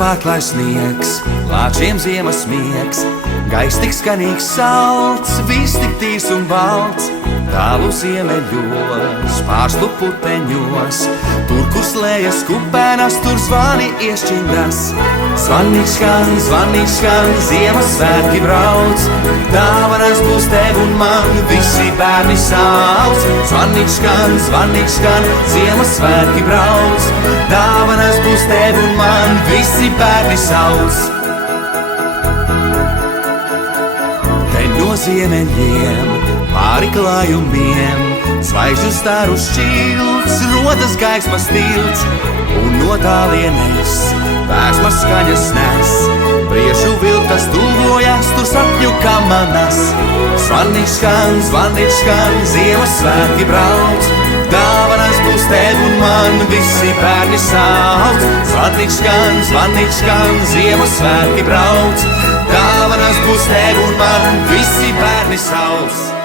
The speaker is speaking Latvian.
pārklāj sniegs, lāčiem ziemas miegs, gaiss tik skanīgs salds, viss tik tīrs un balts. Tālu ziemeļos, pārslu puteņos, tur, kur slējas kupēnas, tur zvani iešķindas. Zvanīt skan, Ziemassvētki brauc, dāvanas būs tev un man, visi bērni sauc. Zvanīt skan, Ziemassvētki brauc, dāvanas būs tev un man, visi bērni sauc. Te no ziemeļiem pāri klājumiem, zvaigžņu staru šķilts, rodas gaismas tilts, un no tālienes vēsmas skaņas nes. Priešu viltas tuvojas, tur sapņu kamanas. Zvanīt skan, Ziemassvētki brauc, dāvanas būs tev un man, visi bērni sauc. Zvanīt skan, Ziemassvētki brauc, dāvanas būs tev un man, visi bērni sauc.